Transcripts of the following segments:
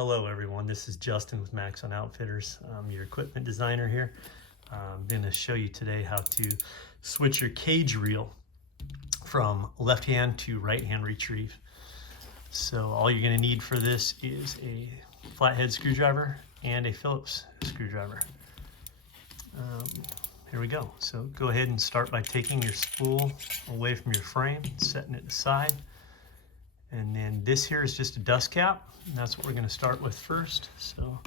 Hello everyone, this is Justin with Maxxon Outfitters. I'm your equipment designer here. I'm going to show you today how to switch your cage reel from left hand to right hand retrieve. So all you're going to need for this is a flathead screwdriver and a Phillips screwdriver. Here we go. So go ahead and start by taking your spool away from your frame, setting it aside. And then this here is just a dust cap, and that's what we're going to start with first. So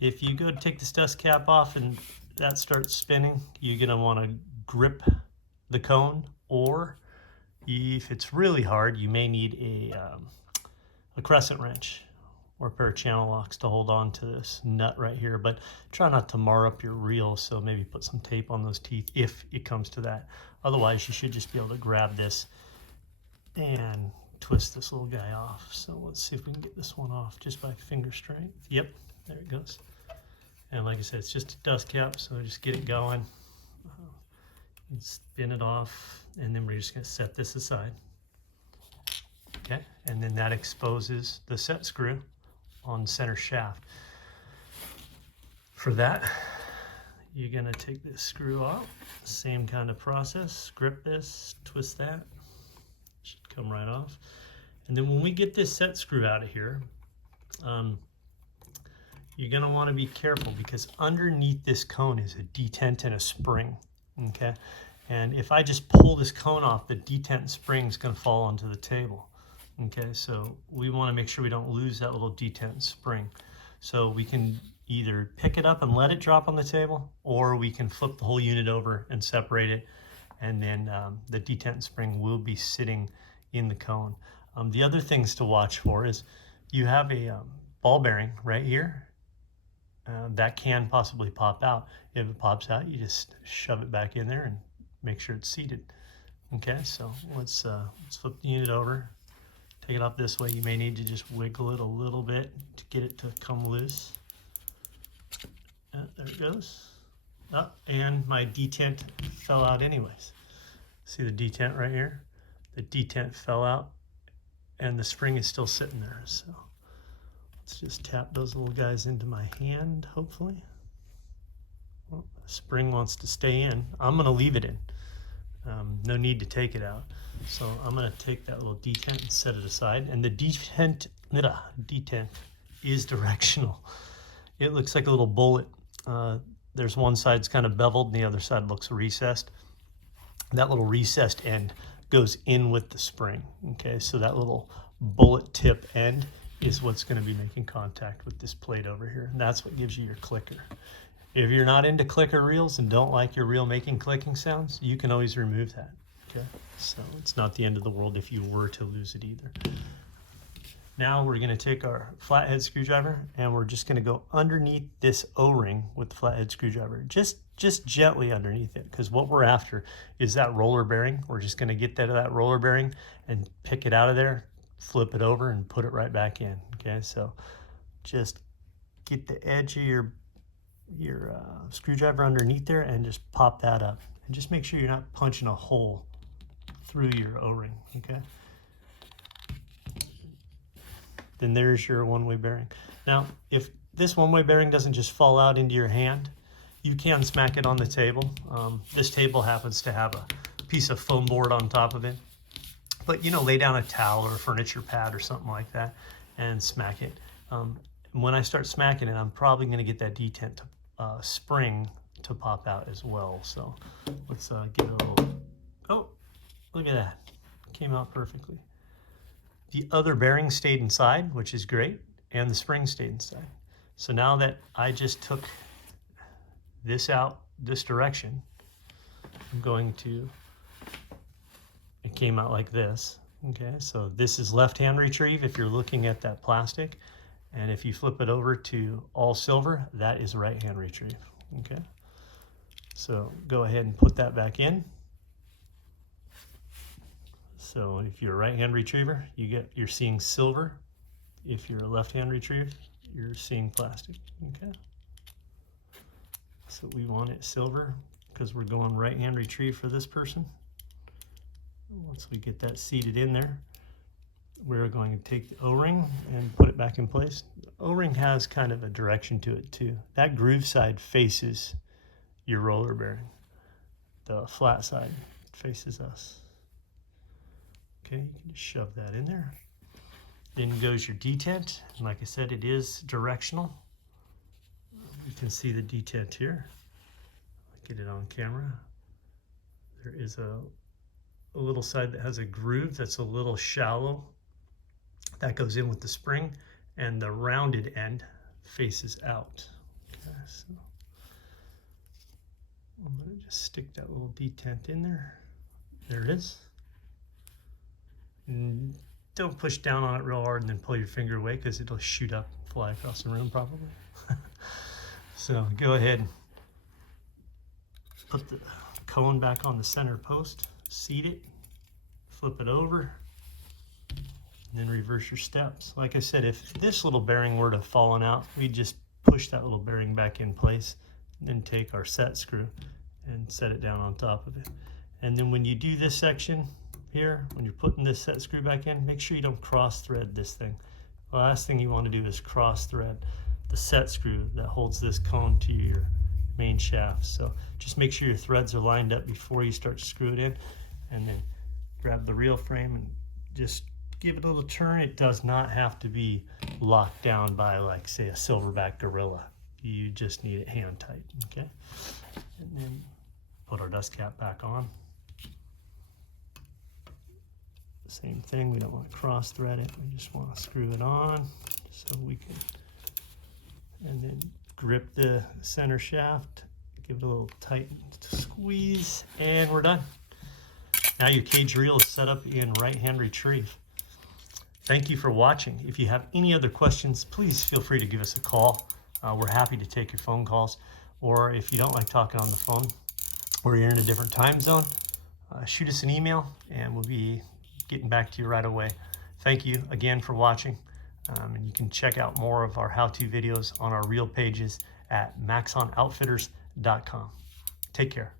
if you go to take this dust cap off and that starts spinning, you're going to want to grip the cone, or if it's really hard, you may need a crescent wrench or a pair of channel locks to hold on to this nut right here. But try not to mar up your reel, so maybe put some tape on those teeth if it comes to that. Otherwise, you should just be able to grab this and twist this little guy off. So let's see if we can get this one off just by finger strength. Yep, there it goes. And like I said, it's just a dust cap, so just get it going. And spin it off, and then we're just going to set this aside. Okay, and then that exposes the set screw on the center shaft. For that, you're going to take this screw off. Same kind of process. Grip this, twist that. Should come right off. And then when we get this set screw out of here, you're going to want to be careful, because underneath this cone is a detent and a spring. Okay, and if I just pull this cone off, the detent and spring is going to fall onto the table. Okay, so we want to make sure we don't lose that little detent and spring. So we can either pick it up and let it drop on the table, or we can flip the whole unit over and separate it, and then the detent and spring will be sitting in the cone. The other things to watch for is you have a ball bearing right here that can possibly pop out. If it pops out, you just shove it back in there and make sure it's seated. Okay, so let's flip the unit over, take it off this way. You may need to just wiggle it a little bit to get it to come loose. There it goes. Oh, and my detent fell out anyways. See the detent right here? The detent fell out and the spring is still sitting there. So let's just tap those little guys into my hand, hopefully. Well, the spring wants to stay in. I'm going to leave it in. No need to take it out. So I'm going to take that little detent and set it aside. And the detent is directional. It looks like a little bullet. There's one side's kind of beveled and the other side looks recessed. That little recessed end goes in with the spring. Okay, so that little bullet tip end is what's going to be making contact with this plate over here. And that's what gives you your clicker. If you're not into clicker reels and don't like your reel making clicking sounds, you can always remove that. Okay, so it's not the end of the world if you were to lose it either. Now we're going to take our flathead screwdriver and we're just going to go underneath this O-ring with the flathead screwdriver. Just gently underneath it, because what we're after is that roller bearing. We're just going to get that roller bearing and pick it out of there, flip it over and put it right back in. Okay, so just get the edge of your screwdriver underneath there and just pop that up. And just make sure you're not punching a hole through your O-ring. Okay. Then there's your one-way bearing. Now, if this one-way bearing doesn't just fall out into your hand, you can smack it on the table. This table happens to have a piece of foam board on top of it. But, you know, lay down a towel or a furniture pad or something like that and smack it. When I start smacking it, I'm probably going to get that detent spring to pop out as well. So let's give it a little... Oh, look at that. Came out perfectly. The other bearing stayed inside, which is great, and the spring stayed inside. So now that I just took this out this direction, I'm going to, it came out like this. Okay, so this is left-hand retrieve if you're looking at that plastic, and if you flip it over to all silver, that is right-hand retrieve. Okay, so go ahead and put that back in. So if you're a right-hand retriever, you're seeing silver. If you're a left-hand retrieve, you're seeing plastic. Okay. So we want it silver because we're going right-hand retrieve for this person. Once we get that seated in there, we're going to take the O-ring and put it back in place. O-ring has kind of a direction to it too. That groove side faces your roller bearing. The flat side faces us. Okay, you can just shove that in there. Then goes your detent, and like I said, it is directional. You can see the detent here. I'll get it on camera. There is a little side that has a groove that's a little shallow. That goes in with the spring, and the rounded end faces out. Okay, so I'm going to just stick that little detent in there. There it is. And don't push down on it real hard and then pull your finger away, because it'll shoot up, fly across the room probably. So go ahead, put the cone back on the center post, seat it, flip it over, and then reverse your steps. Like I said, if this little bearing were to have fallen out, we'd just push that little bearing back in place, and then take our set screw and set it down on top of it. And then when you do this section here, when you're putting this set screw back in, make sure you don't cross thread this thing. The last thing you want to do is cross thread the set screw that holds this cone to your main shaft. So just make sure your threads are lined up before you start to screw it in, and then grab the reel frame and just give it a little turn. It does not have to be locked down by, like, say, a silverback gorilla. You just need it hand tight, okay? And then put our dust cap back on. Same thing, we don't want to cross thread it, we just want to screw it on so we can, and then grip the center shaft, give it a little tight squeeze, and we're done. Now your cage reel is set up in right hand retrieve. Thank you for watching. If you have any other questions, please feel free to give us a call. We're happy to take your phone calls, or if you don't like talking on the phone or you're in a different time zone, shoot us an email and we'll be getting back to you right away. Thank you again for watching, and you can check out more of our how-to videos on our reel pages at maxxonoutfitters.com. Take care.